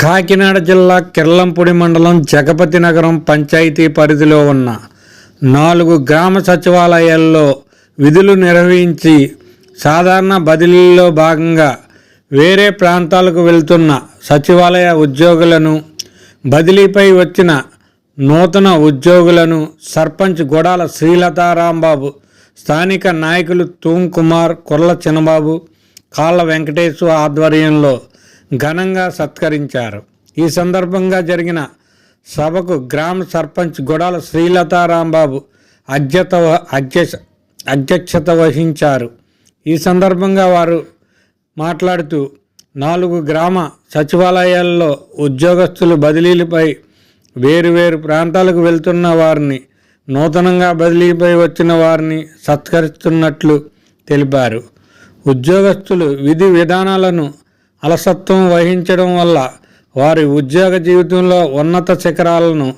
కాకినాడ జిల్లా కిర్లంపూడి మండలం జగపతి నగరం పంచాయతీ పరిధిలో ఉన్న నాలుగు గ్రామ సచివాలయాల్లో విధులు నిర్వహించి సాధారణ బదిలీలో భాగంగా వేరే ప్రాంతాలకు వెళ్తున్న సచివాలయ ఉద్యోగులను బదిలీపై వచ్చిన నూతన ఉద్యోగులను సర్పంచ్ గొడాల శ్రీలతారాంబాబు స్థానిక నాయకులు తూం కుమార్ కుర్ల చిన్నబాబు కాళ్ళ వెంకటేశ్వర ఆధ్వర్యంలో ఘనంగా సత్కరించారు. ఈ సందర్భంగా జరిగిన సభకు గ్రామ సర్పంచ్ గొడాల శ్రీలతారాంబాబు అధ్యత అధ్యక్ష అధ్యక్షత వహించారు. ఈ సందర్భంగా వారు మాట్లాడుతూ నాలుగు గ్రామ సచివాలయాల్లో ఉద్యోగస్తులు బదిలీలపై వేరువేరు ప్రాంతాలకు వెళ్తున్న వారిని నూతనంగా బదిలీపై వచ్చిన వారిని సత్కరిస్తున్నట్లు తెలిపారు. ఉద్యోగస్తులు విధి విధానాలను అలసత్వం వహించడం వల్ల వారి ఉద్యోగ జీవితంలో ఉన్నత శిఖరాలను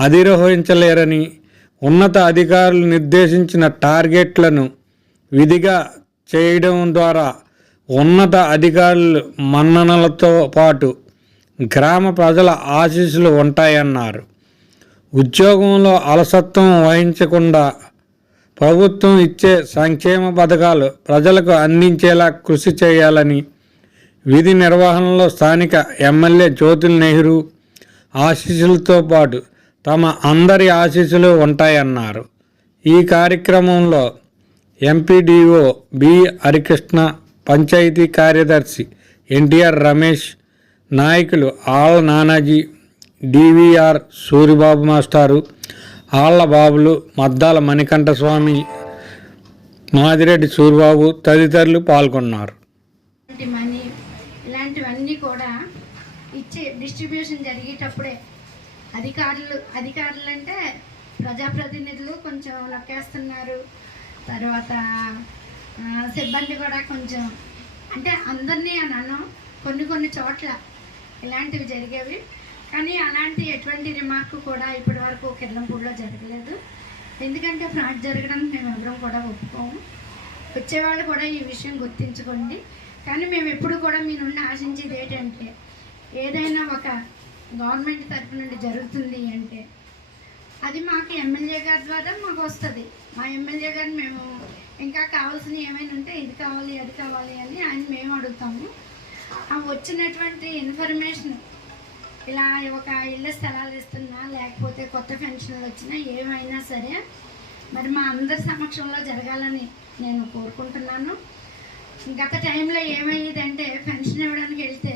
అధిరోహించలేరని ఉన్నత అధికారులు నిర్దేశించిన టార్గెట్లను విధిగా చేయడం ద్వారా ఉన్నత అధికారులు మన్ననలతో పాటు గ్రామ ప్రజల ఆశీస్సులు ఉంటాయన్నారు. ఉద్యోగంలో అలసత్వం వహించకుండా ప్రభుత్వం ఇచ్చే సంక్షేమ పథకాలు ప్రజలకు అందించేలా కృషి చేయాలని విధి నిర్వహణలో స్థానిక ఎమ్మెల్యే జ్యోతుల్ నెహ్రూ ఆశీస్సులతో పాటు తమ అందరి ఆశీస్సులు ఉంటాయన్నారు. ఈ కార్యక్రమంలో ఎంపీడీఓ బి హరికృష్ణ పంచాయతీ కార్యదర్శి ఎన్టీఆర్ రమేష్ నాయకులు ఆళ్ళ నానాజీ డివిఆర్ సూరిబాబు మాస్టారు ఆళ్ళ బాబులు మద్దాల మణికంఠస్వామి మాదిరెడ్డి సూరిబాబు తదితరులు పాల్గొన్నారు ఇలాంటి మనీ ఇలాంటివన్నీ కూడా ఇచ్చే డిస్ట్రిబ్యూషన్ జరిగేటప్పుడే అధికారులు అధికారులు అంటే ప్రజాప్రతినిధులు కొంచెం లొక్కేస్తున్నారు. తర్వాత సిబ్బంది కూడా కొంచెం అంటే అందరినీ అని అనం కొన్ని కొన్ని చోట్ల ఇలాంటివి జరిగేవి. కానీ అలాంటి ఎటువంటి రిమార్క్ కూడా ఇప్పటి వరకు కిర్లంపూడిలో జరగలేదు. ఎందుకంటే ఫ్రాడ్ జరగడానికి మేము ఎవరం కూడా ఒప్పుకోము. వచ్చేవాళ్ళు కూడా ఈ విషయం గుర్తించుకోండి. కానీ మేము ఎప్పుడు కూడా మీ నుండి ఆశించేది ఏంటంటే ఏదైనా ఒక గవర్నమెంట్ తరపు నుండి జరుగుతుంది అంటే అది మాకు ఎమ్మెల్యే గారి ద్వారా మాకు వస్తుంది. మా ఎమ్మెల్యే గారిని మేము ఇంకా కావాల్సిన ఏమైనా ఉంటే ఇది కావాలి అది కావాలి అని ఆయన మేము అడుగుతాము. ఆ వచ్చినటువంటి ఇన్ఫర్మేషన్ ఇలా ఒక ఇళ్ళ స్థలాలు ఇస్తున్నా లేకపోతే కొత్త పెన్షన్లు వచ్చినా ఏమైనా సరే మరి మా అందరి సమక్షంలో జరగాలని నేను కోరుకుంటున్నాను. గత టైంలో ఏమయ్యేదంటే పెన్షన్ ఇవ్వడానికి వెళ్తే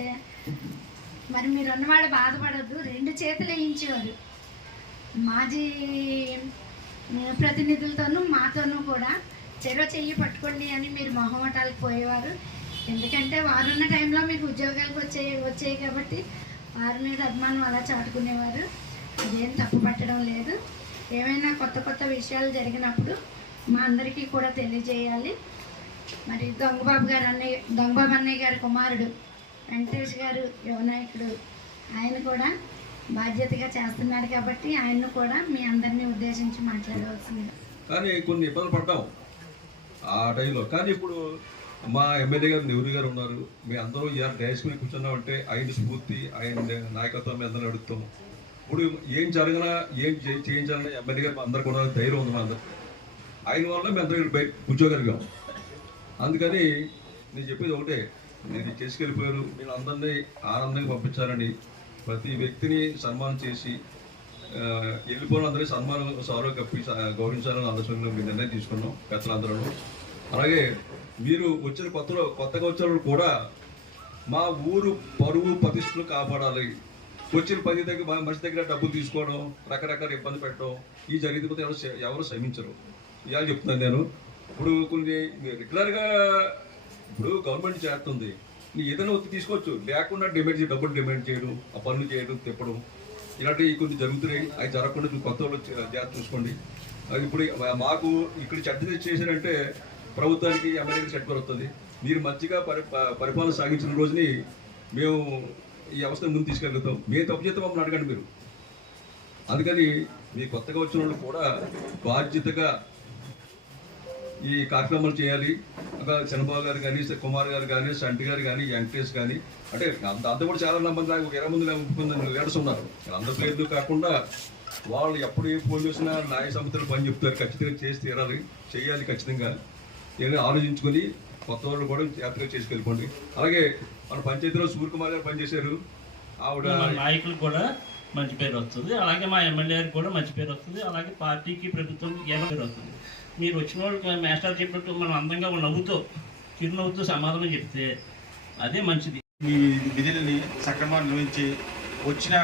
మరి మీరు అన్నవాళ్ళు బాధపడద్దు రెండు చేతులు వేయించేవారు. మాజీ ప్రతినిధులతోనూ మాతోనూ కూడా చెరవ చెయ్యి పట్టుకోండి అని మీరు మొహమటాలకు పోయేవారు. ఎందుకంటే వారున్న టైంలో మీకు ఉద్యోగాలకు వచ్చే వచ్చాయి కాబట్టి వారి మీద అభిమానం అలా చాటుకునేవారు. అదేం తప్పు పట్టడం లేదు. ఏమైనా కొత్త కొత్త విషయాలు జరిగినప్పుడు మా అందరికీ కూడా తెలియజేయాలి. మరి దొంగబాబు గారు అన్నయ్య దొంగబాబు అన్నయ్య గారి కుమారుడు వెంకటేష్ గారు యువనాయకుడు ఆయన కూడా బాధ్యతగా చేస్తున్నాడు కాబట్టి ఆయన్ను కూడా మీ అందరినీ ఉద్దేశించి మాట్లాడవలసింది కానీ కొన్ని ఇబ్బందులు పడ్డాం ఆ టైంలో. కానీ ఇప్పుడు మా ఎమ్మెల్యే గారు నెహ్రూ గారు ఉన్నారు. మీ అందరూ ఇలా డైస్ మీద కూర్చున్నామంటే ఆయన స్ఫూర్తి ఆయన నాయకత్వం మీద అందరూ అడుగుతాం ఇప్పుడు ఏం జరగనా ఏం చేయించాలని చేయించాలన్నా ఎమ్మెల్యే గారు అందరు కూడా ధైర్యం ఉంది మా అందరు ఆయన వల్ల మేము అందరూ బయట కూర్చోగలిగాం. అందుకని నేను చెప్పేది ఒకటే నేను చేసుకెళ్ళిపోయారు మీరు అందరినీ ఆనందంగా పంపించాలని ప్రతి వ్యక్తిని సన్మానం చేసి వెళ్ళిపోయిన అందరినీ సన్మానం సారో కప్పి గౌరవించాలని ఆలోచనలో మీ నిర్ణయం తీసుకున్నాం పెద్దలందరూ. అలాగే మీరు వచ్చిన కొత్తలో కొత్తగా వచ్చిన కూడా మా ఊరు పరువు ప్రతిష్టలు కాపాడాలి. వచ్చిన పని దగ్గర మా మనిషి దగ్గర డబ్బులు తీసుకోవడం రకరకాల ఇబ్బంది పెట్టడం ఈ జరిగిపోతే ఎవరు ఎవరు శ్రమించరు. ఇవాళ చెప్తున్నాను నేను. ఇప్పుడు కొన్ని రెగ్యులర్గా ఇప్పుడు గవర్నమెంట్ చేస్తుంది. నీ ఏదైనా ఒత్తి తీసుకోవచ్చు. లేకుండా డిమాండ్ చేయ డబ్బులు డిమాండ్ చేయడం ఆ పనులు చేయడం తిప్పడం. ఇలాంటివి కొన్ని జరుగుతున్నాయి. అవి జరగకుండా మీరు కొత్త వాళ్ళు జాగ్రత్త చూసుకోండి. అది ఇప్పుడు మాకు ఇక్కడ చెడ్డ చేశారంటే ప్రభుత్వానికి ఎమ్మెల్యేకి చెడ్డ వస్తుంది. మీరు మంచిగా పరి ప- పరిపాలన సాగించిన రోజుని మేము ఈ అవస్థను ముందు తీసుకెళ్తాం మేము తప్పు చేస్తే మమ్మల్ని అడగండి మీరు. అందుకని మీ కొత్తగా వచ్చిన వాళ్ళు కూడా బాధ్యతగా ఈ కార్యక్రమాలు చేయాలి. ఒక చంద్రబాబు గారు కానీ కుమార్ గారు కానీ సంటి గారు కానీ వెంకటేష్ కానీ అంటే అంత కూడా చాలా మంది నాకు ఒక ఇరవై మంది ముప్పై మంది లీడర్స్ ఉన్నారు. అందరి పేర్లు కాకుండా వాళ్ళు ఎప్పుడు ఏ ఫోన్ చేసినా న్యాయ సముద్రం పని చెప్తారు. ఖచ్చితంగా చేసి తీరాలి. చేయాలి ఖచ్చితంగా. ఏదైనా ఆలోచించుకొని కొత్త వాళ్ళు కూడా జాగ్రత్తగా చేసుకెళ్ళిపోండి. అలాగే మన పంచాయతీలో సూర్యకుమార్ గారు పనిచేశారు. ఆవిడ నాయకులు కూడా మంచి పేరు వస్తుంది. అలాగే మా ఎమ్మెల్యేకి కూడా మంచి పేరు వస్తుంది. అలాగే పార్టీకి ప్రభుత్వం ఏమైనా పేరు వస్తుంది. మీరు వచ్చిన వాళ్ళకి మాస్టర్ చెప్పినట్టు మనం అందంగా నవ్వుతూ చిరునవ్వుతూ సమాధానం చెప్తే అదే మంచిది. మీ విధులని సక్రమంగా నిర్వహించి వచ్చిన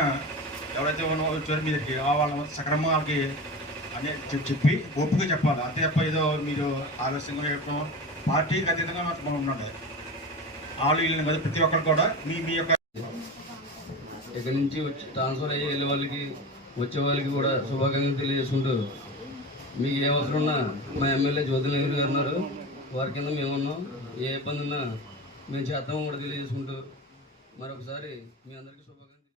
ఎవరైతే ఉన్న వచ్చారో మీ దగ్గరికి వాళ్ళ సక్రమాలకి అని చెప్- చెప్పి ఒప్పుగా చెప్పాలి. అంతే తప్ప ఏదో మీరు ఆలస్యంగా చెప్పడం పార్టీకి అతీతంగా మాత్రం మనం ఉండాలి. వాళ్ళు వీళ్ళని కాదు ప్రతి ఒక్కరు కూడా మీ మీ యొక్క ఇక్కడి నుంచి వచ్చి ట్రాన్స్ఫర్ అయ్యే వెళ్ళే వాళ్ళకి వచ్చే వాళ్ళకి కూడా శుభాకాంక్షలు తెలియజేసుకుంటూ మీకు ఏ అవసరం ఉన్నా మా ఎమ్మెల్యే జ్యోతి నెహ్రూ గారు ఉన్నారు. వారి కింద మేము ఉన్నాం. ఏ ఇబ్బంది ఉన్నా మేము చేద్దామని కూడా తెలియజేసుకుంటూ మరొకసారి మీ అందరికీ